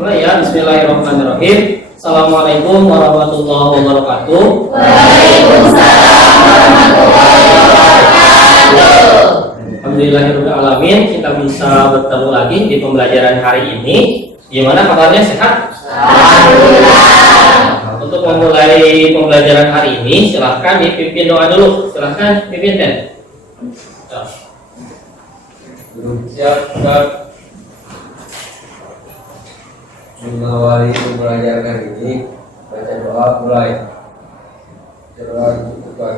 Mulai ya, bismillahirrahmanirrahim. Assalamualaikum warahmatullahi wabarakatuh. Waalaikumsalam warahmatullahi wabarakatuh. Alhamdulillahirrahmanirrahim. Kita bisa bertemu lagi di pembelajaran hari ini. Gimana kabarnya, sehat? Alhamdulillah. Untuk memulai pembelajaran hari ini, silahkan dipimpin doa dulu. Silahkan pimpin, Den. Siap. Mengawali pembelajaran ini, baca doa mulai. Doa Tuhan.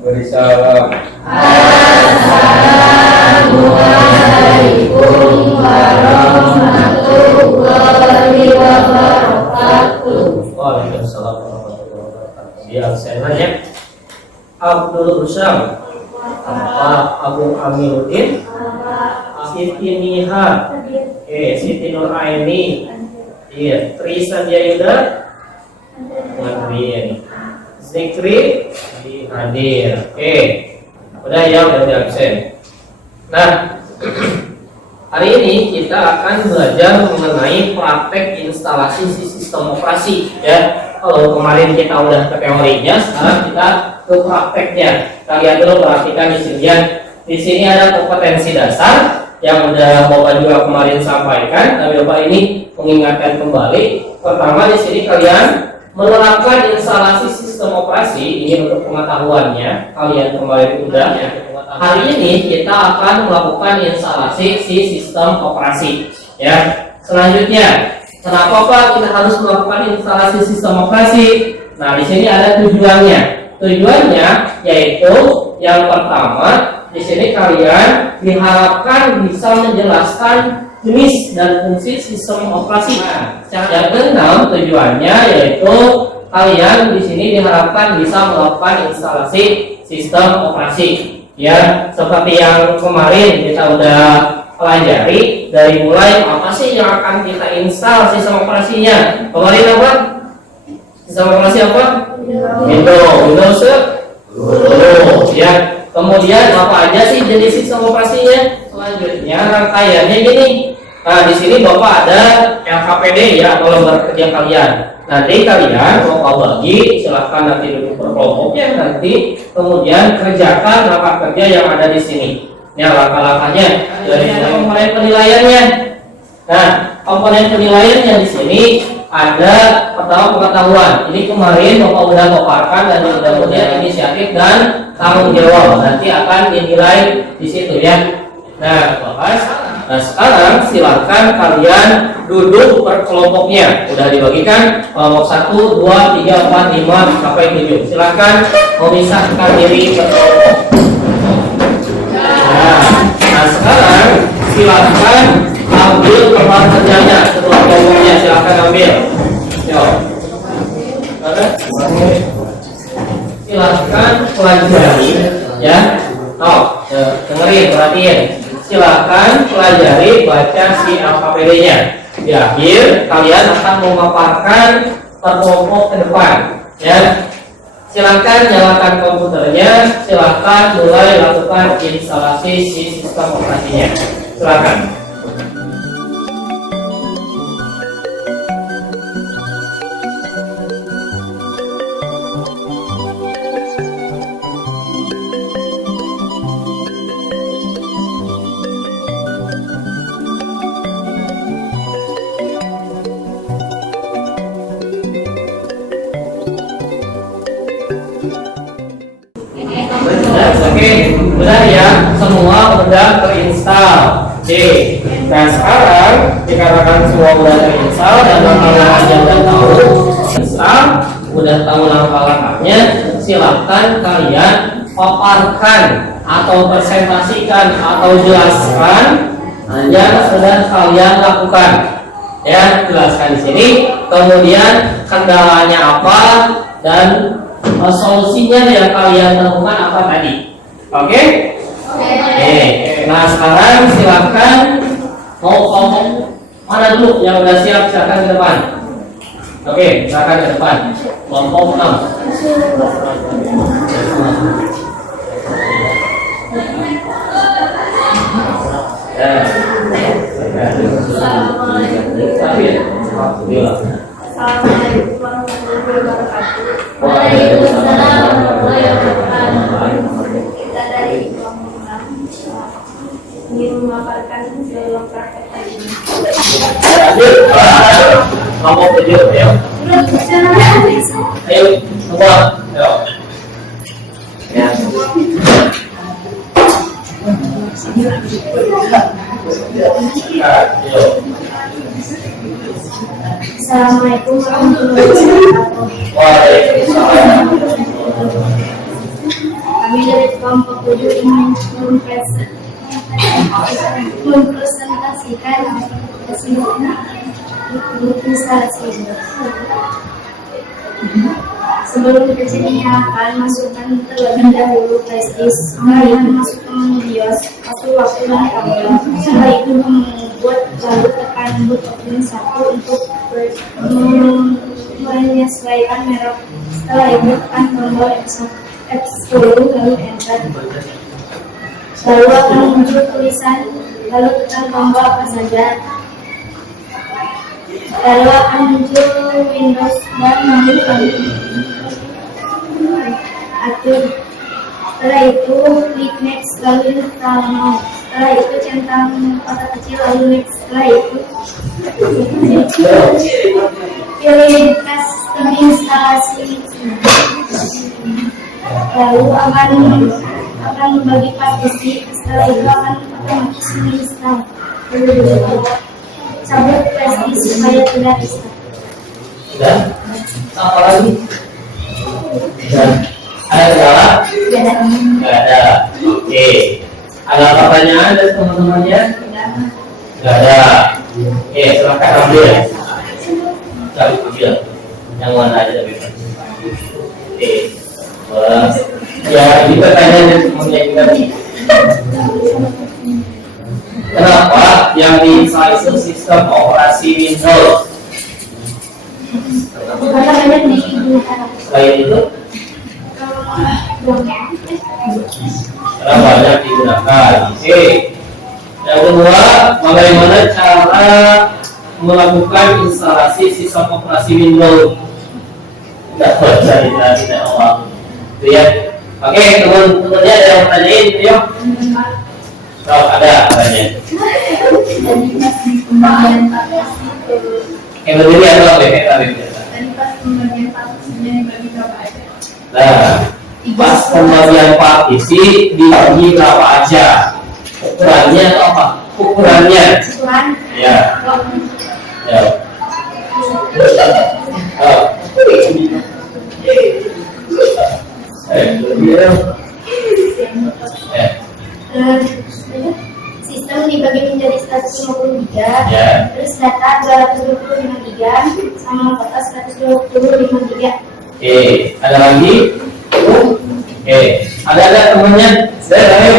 Beri salam. Assalamualaikum warahmatullahi wabarakatuh. Waalaikumsalam warahmatullahi wabarakatuh. Biar saya nanya, Abdul Rusam, Abu Amiruddin, Siti Niha, Siti Nur Aini, iya, Tri Sanjayuda, Madrin, Zikri, hadir. Udah ya, udah di absen. Nah, hari ini kita akan belajar mengenai praktek instalasi sistem operasi. Ya, kalau kemarin kita udah ke teorinya, sekarang kita ke prakteknya. Kalian dulu perhatikan di sini. Di sini ada kompetensi dasar yang udah Bapak juga kemarin sampaikan. Tapi Bapak ini mengingatkan kembali. Pertama, di sini kalian menerapkan instalasi sistem operasi. Ini untuk pengetahuannya. Kalian kemarin udah ya. Hari ini kita akan melakukan instalasi sistem operasi. Ya. Selanjutnya, kenapa Pak kita harus melakukan instalasi sistem operasi? Nah, di sini ada tujuannya. Tujuannya yaitu yang pertama, di sini kalian diharapkan bisa menjelaskan jenis dan fungsi sistem operasi. Nah, yang keenam tujuannya yaitu kalian di sini diharapkan bisa melakukan instalasi sistem operasi. Ya, seperti yang kemarin kita udah pelajari dari mulai apa sih yang akan kita install sistem operasinya. Kemarin apa? Sistem operasi apa? Windows 10. Ya. Kemudian apa aja sih jenis sistem operasinya? Selanjutnya rangkaiannya gini. Nah, di sini Bapak ada LKPD ya, atau lembar kerja kalian. Nanti kalian Bapak bagi, silahkan nanti duduk berkelompoknya nanti, kemudian kerjakan rapat kerja yang ada di sini. Ya, langkah-langkahnya dari komponen penilaiannya. Nah, komponen penilaiannya di sini ada pertama pengetahuan. Ini kemarin Bapak udah paparkan dan kemudian inisiatif dan tanggung jawab. Nanti akan dinilai di situ ya. Nah, Nah, sekarang silakan kalian duduk per kelompoknya. Udah dibagikan kelompok 1, 2, 3, 4, 5 sampai 7. Silakan memisahkan diri per kelompok. Nah, sekarang silakan ambil lembar kerjanya setelah kelompoknya. Silakan ambil. Yo. Silakan pelajari ya. Dengerin, perhatiin. Silakan pelajari baca si LKPD-nya. Di akhir kalian akan memaparkan per kelompok ke depan. Ya. Silakan nyalakan komputernya. Silakan mulai lakukan instalasi si sistem operasinya. Silakan. Oke, benar ya, semua udah terinstall. Nah sekarang dikatakan semua udah terinstall dan langkah-langkahnya udah tahu, install, udah tahu langkah-langkahnya, silakan kalian paparkan atau presentasikan atau jelaskan yang sudah kalian lakukan. Ya, jelaskan di sini. Kemudian kendalanya apa dan solusinya yang kalian temukan apa tadi. Oke? Nah sekarang silakan mau kelompok mana dulu yang udah siap, silakan ke depan. Oke, silakan ke depan. Kelompok 6. Alhamdulillah. Assalamualaikum warahmatullahi wabarakatuh. Waalaikumsalam warahmatullahi wabarakatuh. Kita dari kelompok 6 ingin memaparkan dalam praktek hari ini. Kamu kejut ya. Ayo semua. Ayo. Ya. Ayo. Assalamualaikum warahmatullahi wabarakatuh. Waalaikumsalam. Kami dari kelompok 7 ingin mempresentasikan lukisan. Sebelum dipersiapkan, masukkan terlebih dahulu flash disk, kemudian masukkan BIOS, waktu dan tanggal. Setelah itu membuat lalu tekan boot option 1 untuk menyesuaikan merek. Setelah itu tekan tombol F10 lalu enter. Lalu akan muncul tulisan, lalu tekan tombol apa saja. Lalu akan muncul Windows dan lalu atur. Setelah itu klik next lalu install now. Setelah itu centang kotak kecil lalu next. Setelah itu pilih custom instalasi. Lalu akan membagi partisi. Setelah itu akan otomatis menginstal. Cabut flash disk supaya tidak bisa. Sudah? Apa lagi? Sudah. Ada kendala? Tidak. Nggak ada. Oke. Ada pertanyaan dari teman-temannya? Nggak ada. Oke, silakan ambil. Cari ambil. Yang mana aja tapi. Oke. Ya, ini pertanyaan dari temannya juga. Kenapa yang diinisialisir sistem operasi Windows? Karena banyak digunakan. Selain itu, karena banyak digunakan. Oke. Yang kedua, bagaimana cara melakukan instalasi sistem operasi Windows? Tidak baca tidak awal. Lihat. Oke, teman-temannya ada yang tanyain, yuk. Oh, ada pertanyaan. Tadi pas di pembagian partisi Yang berdiri adalah BPK. Tadi pas pembagian partisinya dibagi berapa aja? Nah, pas pembagian partisi dibagi berapa aja? Ukurannya atau apa? Ukurannya. Ukuran. Ya. Ya. Oh. Sistem dibagi menjadi 150 GB, Ya. terus data 225 GB, sama kota 125 GB. Oke, ada lagi? Oke, ada temannya? Saya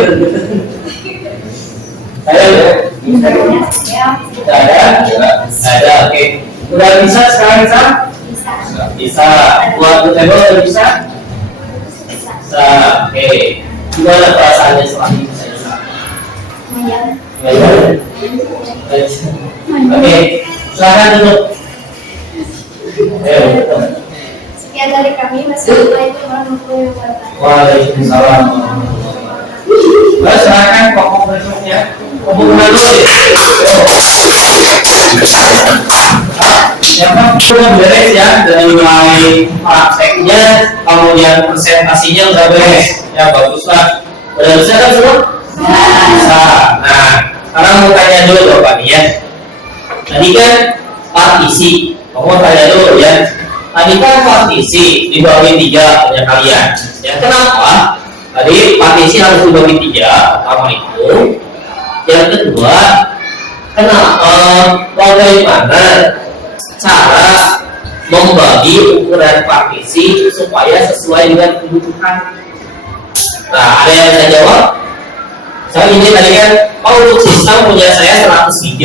Ya, ada. Oke, udah bisa sekarang bisa? Bisa. Buat table udah bisa? Bisa. Oke, gimana perasaannya setelah ini bisa? lumayan. Oke, silakan duduk. Ayo. Sekian dari kami. Wassalamualaikum warahmatullahi wabarakatuh. Waalaikumsalam. Silakan pokok berikutnya. Hubungan dulu. Yang sudah beres ya, dari mulai prakteknya, kemudian presentasinya udah beres. Ya baguslah. Udah bisa kan semua? Bisa. Nah, sekarang mau tanya dulu Bapak nih ya. Tadi kan partisi. Kamu tanya dulu ya. Tadi kan partisi dibagi 3 punya kalian. Ya kenapa? Tadi partisi harus dibagi 3. Pertama itu. Yang kedua, kenapa? Bagaimana cara membagi ukuran partisi supaya sesuai dengan kebutuhan? Nah, ada yang bisa jawab? Saya ini tadi kan, untuk sistem punya saya 100 GB,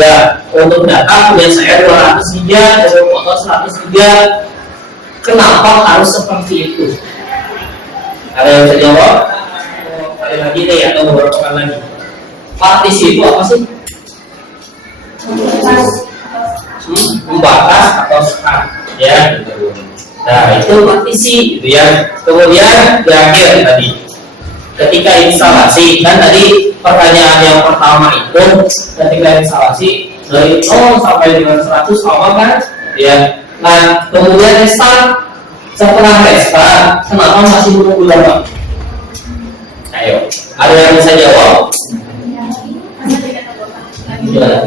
untuk data punya saya 200 GB, untuk foto 100 GB. Kenapa harus seperti itu? Ada yang bisa jawab? Kali lagi deh, atau beberapa kali lagi. Partisi itu apa sih? membatas atau sekat, ya. Nah, itu partisi, gitu ya. Kemudian di akhir tadi, ketika instalasi, kan tadi pertanyaan yang pertama itu ketika instalasi dari 0 sampai dengan 100 sama kan, ya. Nah, kemudian restart. Setelah restart, kenapa masih menunggu lama? Ayo, ada yang bisa jawab? Gimana?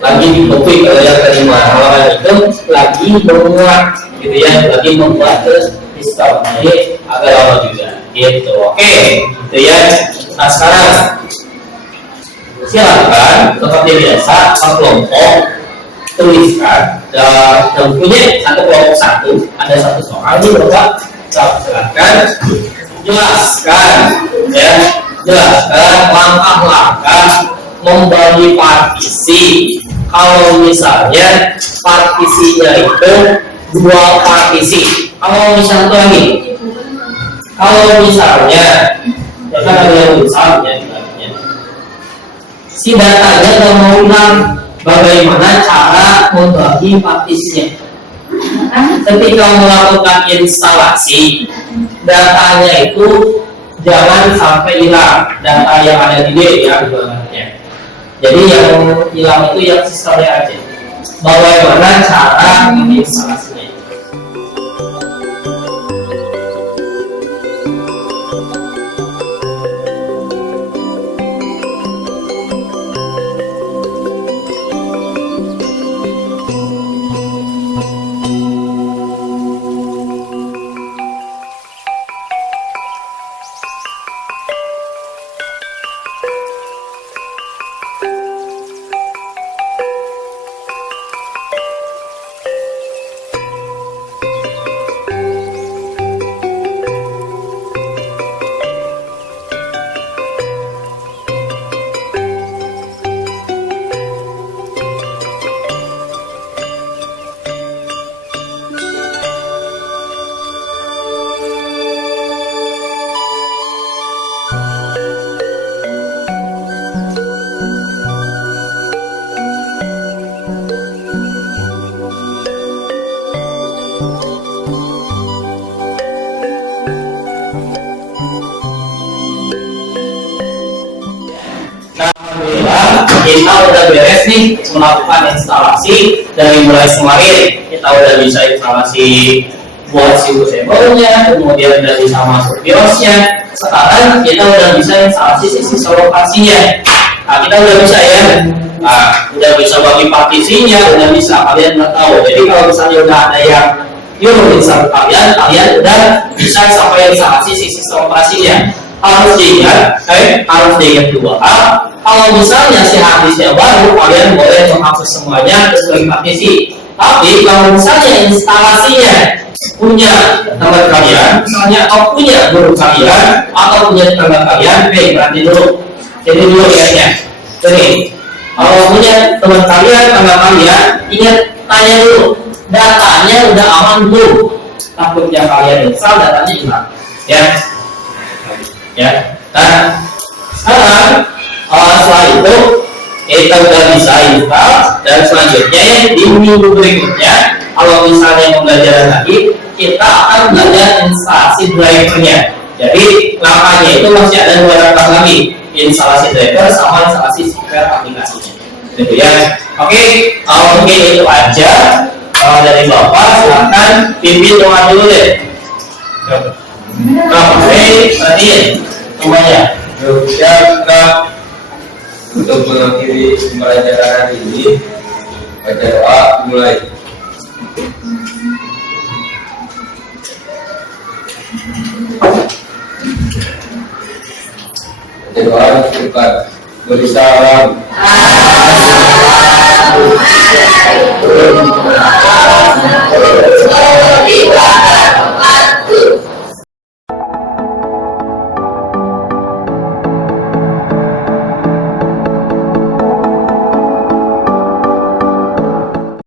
Lagi dikopi kalau yang tadi malam itu lagi menguat, gitu ya, lagi membuat terus install, jadi agak lama juga, gitu. Oke, gitu ya. Nah sekarang silakan seperti biasa per kelompok tuliskan dan punya satu kelompok satu, ada satu soal ini bapak silakan jelaskan, ya, jelaskan langkah-langkah membagi partisi. Kalau misalnya partisinya itu 2 partisi, kalau misalnya lagi, kalau misalnya ya kan ada yang misalnya si datanya nggak mau hilang, bagaimana cara membagi partisinya? Ketika melakukan instalasi, datanya itu jangan sampai hilang, data yang ada di D ya ibaratnya. Jadi yang hilang itu yang sistemnya aja. Bagaimana cara menginstalasinya? Kita udah beres nih melakukan instalasi dari mulai kemarin. Kita udah bisa instalasi buat si usable-nya, kemudian udah bisa masuk BIOS-nya. Sekarang kita udah bisa instalasi sisi lokasinya. Nah, kita udah bisa ya. Nah, udah bisa bagi partisinya, udah bisa, kalian udah tahu. Jadi kalau misalnya udah ada yang nyuruh install kalian udah bisa sampai instalasi sisi lokasinya. Harus diingat, harus diingat 2 hal. Kalau misalnya si harddisknya baru, kalian boleh menghapus semuanya terus bagi partisi. Tapi kalau misalnya instalasinya punya teman kalian, misalnya atau punya guru kalian atau punya tetangga kalian, berarti dulu. Jadi dulu lihatnya. Jadi kalau punya teman kalian, tetangga kalian, ingat tanya dulu, datanya udah aman belum? Takutnya kalian install datanya hilang, ya. Ya. Nah, sekarang setelah itu kita udah bisa install dan selanjutnya ya di minggu berikutnya kalau misalnya pembelajaran lagi kita akan belajar instalasi drivernya. Jadi langkahnya itu masih ada 2 langkah lagi, instalasi driver sama instalasi software aplikasinya, gitu ya. Oke, mungkin itu aja dari Bapak. Silakan pimpin doa dulu deh. Perhatiin semuanya. Siap. Untuk mengakhiri pembelajaran hari ini, baca doa mulai. Baca doa cepat. Beri salam.